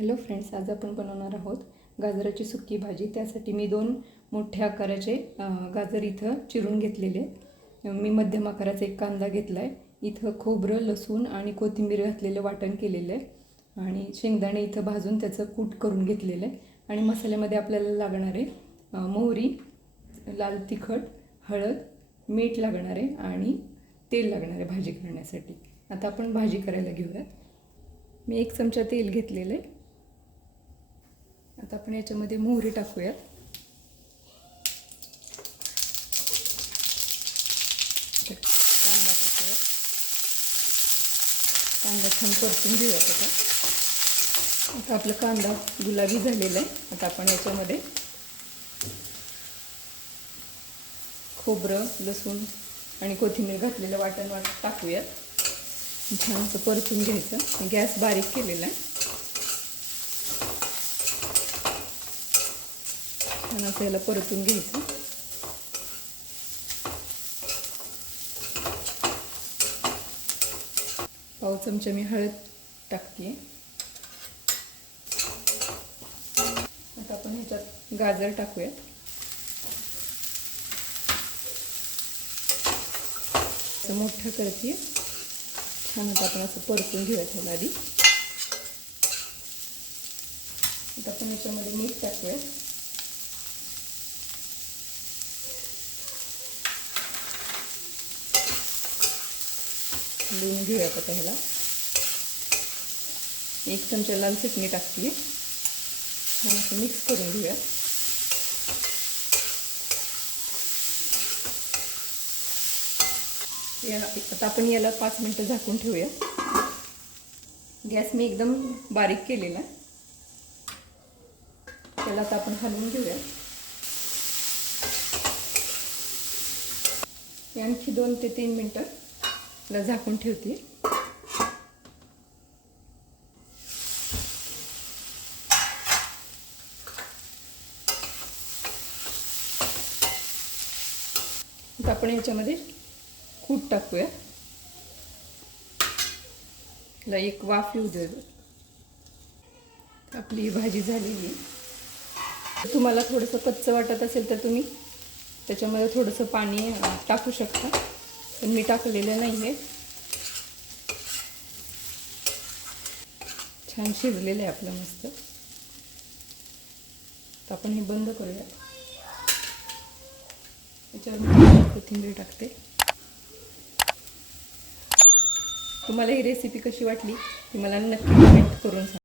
Hello friends, आज आपण बनवणार आहोत गाजराची सुकी भाजी। त्यासाठी मी 2 मोठ्या आकाराचे गाजर इथं चिरून घेतलेले। मी मध्यम आकाराचा एक कांदा घेतला आहे। इथं खोबरं, लसूण आणि कोथिंबीर घातलेले वाटण केलेले आहे आणि शेंगदाणे इथं भाजून त्याचं कूट करून घेतलेलं आहे। आणि मसाल्यामध्ये आपल्याला लागणारे मोहरी, लाल तिखट, हळद, मीठ लागणार आहे आणि तेल लागणार आहे भाजी करण्यासाठी। आता आपण भाजी करायला घेऊयात। मी 1 चमचा तेल घेतलेले आहे। आता आपण याच्यामध्ये मोहरी टाकूयात। कांदा टाकूयात। कांदा छान परतून घेऊयात। आता आपला कांदा गुलाबी झालेला आहे। आता आपण याच्यामध्ये खोबरं, लसूण आणि कोथिंबीर घातलेलं वाटण टाकूयात। छान असं परतून घ्यायचं। गॅस बारीक केलेला आहे। छान असं याला परतून घ्यायचं। पाव चमचा मी हळद टाकते। आता आपण ह्याच्यात गाजर टाकूयात। मोठं करते। छान आता आपण असं परतून घेऊया त्याला आधी। आता आपण याच्यामध्ये मीठ टाकूयात। हलवून घेऊयात आता ह्याला। 1 चमचा लाल चटणी टाकते। छान असं मिक्स करून घेऊया। आता आपण याला 5 मिनिटं झाकून ठेवूया। गॅस मी एकदम बारीक केलेला आहे। त्याला आता आपण हलवून घेऊया। आणखी 2 ते 3 मिनिटं ला झाकून ठेवते। आता आपण याच्यामध्ये कूट टाकूया। ला एक वाफ येऊ दे। आपली भाजी झालेली। तुम्हाला थोडंसं कच्चं वाटत असेल तर तुम्ही त्याच्यामध्ये थोडंसं पाणी टाकू शकता, पण मी टाकलेलं नाही आहे। छान शिजलेलं आहे आपलं मस्त। तर आपण हे बंद करूया। याच्यावर कोथिंबीर टाकते। तुम्हाला ही रेसिपी कशी वाटली ती मला नक्की कमेंट करून सांगा।